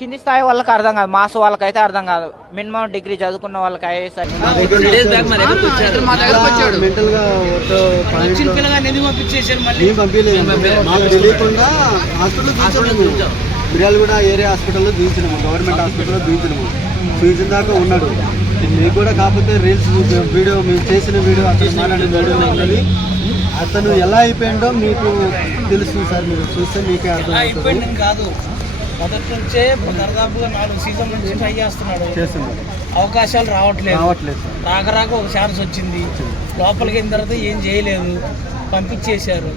కింది స్థాయి వాళ్ళకి అర్థం కాదు, మాస్ వాళ్ళకైతే అర్థం కాదు. మినిమం డిగ్రీ చదువుకున్న వాళ్ళకి మిర్యాలగూడ ఏరియా హాస్పిటల్లో చూపించినాము, గవర్నమెంట్ హాస్పిటల్లో చూపించిన దాకా ఉన్నాడు. మీకు కూడా కాకపోతే రీల్స్ వీడియో మేము చేసిన వీడియో అతను మాట్లాడిన వీడియో ఉన్నది. అతను ఎలా అయిపోయిందో మీకు తెలుసు సార్, మీరు చూస్తే మీకే అర్థం అయిపోయింది. కాదు, మొదటి నుంచే దాదాపుగా 4 సీజన్ నుంచి ట్రై చేస్తున్నాడు. అవకాశాలు రావట్లేదు. రాక ఒక ఛాన్స్ వచ్చింది. లోపలికి వెళ్ళిన తర్వాత ఏం చేయలేదు, పంపించేశారు.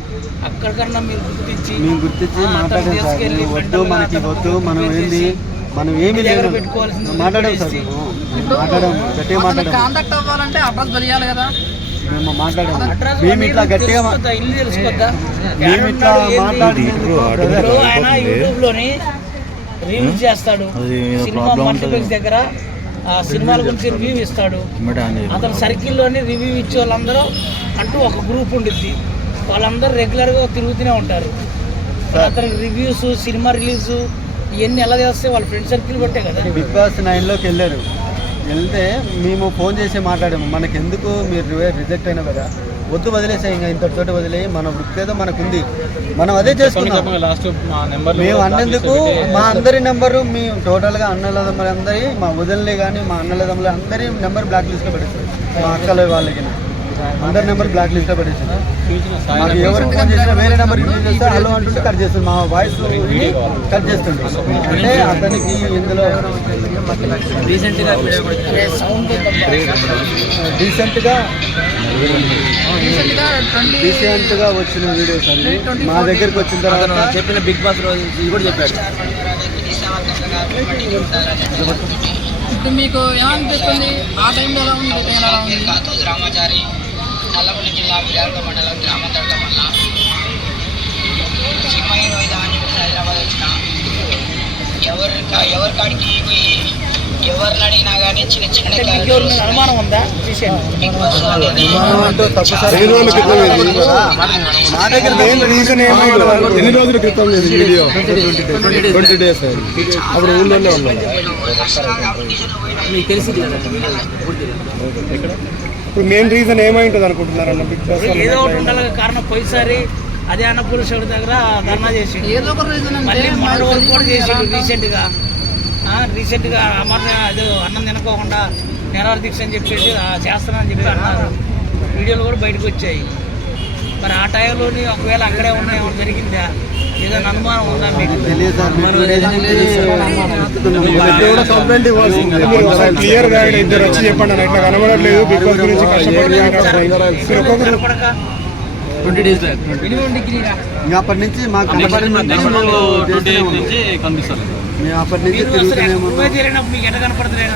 అక్కడికన్నా మీరు గుర్తించి మాట్లాడారు. వద్దు మనకి వద్దు, మనం ఏమి లేదు మాట్లాడాం సార్. మాట్లాడాం, గట్టిగా మాట్లాడాం. కాంటాక్ట్ అవ్వాలంటే అడ్రస్ తెలియాలి కదా. మేము మాట్లాడాము, మేము ఇట్లా గట్టిగా యూట్యూబ్ లోని రివ్యూస్ చేస్తాడు. సినిమా మల్టీప్లెక్స్ దగ్గర సినిమాల గురించి రివ్యూ ఇస్తాడు. అతని సర్కిల్లోని రివ్యూ ఇచ్చే వాళ్ళందరూ అంటూ ఒక గ్రూప్ ఉండిద్ది. వాళ్ళందరూ రెగ్యులర్గా తిరుగుతూనే ఉంటారు. అతనికి రివ్యూస్, సినిమా రిలీజ్ ఇవన్నీ ఎలా చేస్తే వాళ్ళ ఫ్రెండ్ సర్కిల్ బట్టే కదా. బిగ్ బాస్ 9లోకి వెళ్తే మేము ఫోన్ చేసి మాట్లాడాము, మనకి ఎందుకు మీరు రిజెక్ట్ అయినా కదా, వద్దు వదిలేసే, ఇంకా ఇంతటితోటి వదిలేయి, మన వృత్తి ఏదో మనకుంది, మనం అదే చేసుకున్నాం. మేము అన్నందుకు మా అందరి నెంబరు, మేము టోటల్గా అన్నలదమ్ములు అందరి, మా వదిలే కానీ మా అన్నలదమ్ములు అందరి నెంబర్ బ్లాక్ లిస్ట్లో పెట్టేస్తారు. మా అక్కల వాళ్ళకి అందరి నెంబర్ బ్లాక్ లిస్ట్లో పెట్టేసారు. మాకు ఎవరు ఫోన్ చేసినా వేరే నెంబర్ యూజ్ చేస్తే హలో అంటుంటే కట్ చేస్తుంది, మా వాయిస్ కట్ చేస్తుంది. అంటే అతనికి ఇందులో డీసెంట్గా వచ్చిన వీడియోస్ అన్ని మా దగ్గరికి వచ్చిన తర్వాత చెప్పిన బిగ్ బాస్ రోజు ఇది కూడా చెప్పాడు. ఇప్పుడు మీకు ఏమనిపిస్తుంది, ఆ టైంలో ఎలా ఉంది? రామాచారి నల్లగొండ జిల్లా విరాళ మండలం గ్రామం తడక వల్ల సినిమా హీరో అని చెప్పి హైదరాబాద్ వచ్చిన ఎవరి కాడికి పోయి ఎవరిని అడిగినా కానీ చిన్న అనుమానం ఉందా? ఎన్ని రోజుల క్రితం వీడియో 20 days అప్పుడు ఊళ్ళోనే ఉన్నాం. మీకు తెలిసింది ఇప్పుడు మెయిన్ రీజన్ ఏమై ఉంటుంది అనుకుంటున్నారన్న? బిగ్ బాస్ ఏదో ఒకటి ఉండాలి కారణం. పోయినసారి అదే అన్నపూర్ణ శివుడి దగ్గర ధర్నా చేసి మళ్ళీ మొన్నటి వరకు కూడా చేసిండు. రీసెంట్గా అదే అన్నం తినకోకుండా నిరాహార దీక్ష అని చెప్పేసి చేస్తానని చెప్పి అన్నారు. వీడియోలు కూడా బయటకు వచ్చాయి. మరి ఆ టైంలోని ఒకవేళ అక్కడే ఉన్న ఏమైనా జరిగిందా, ఏదైనా అనుమానం ఉందా మీకు? క్లియర్ గా ఇద్దరు వచ్చి చెప్పండి, ఇట్లా కనబడట్లేదు, బిగ్ బాస్ గురించి కష్టపడి అప్పటి నుంచి మాకు కనపడింది. మీకు ఎట్లా కనపడతలేదు?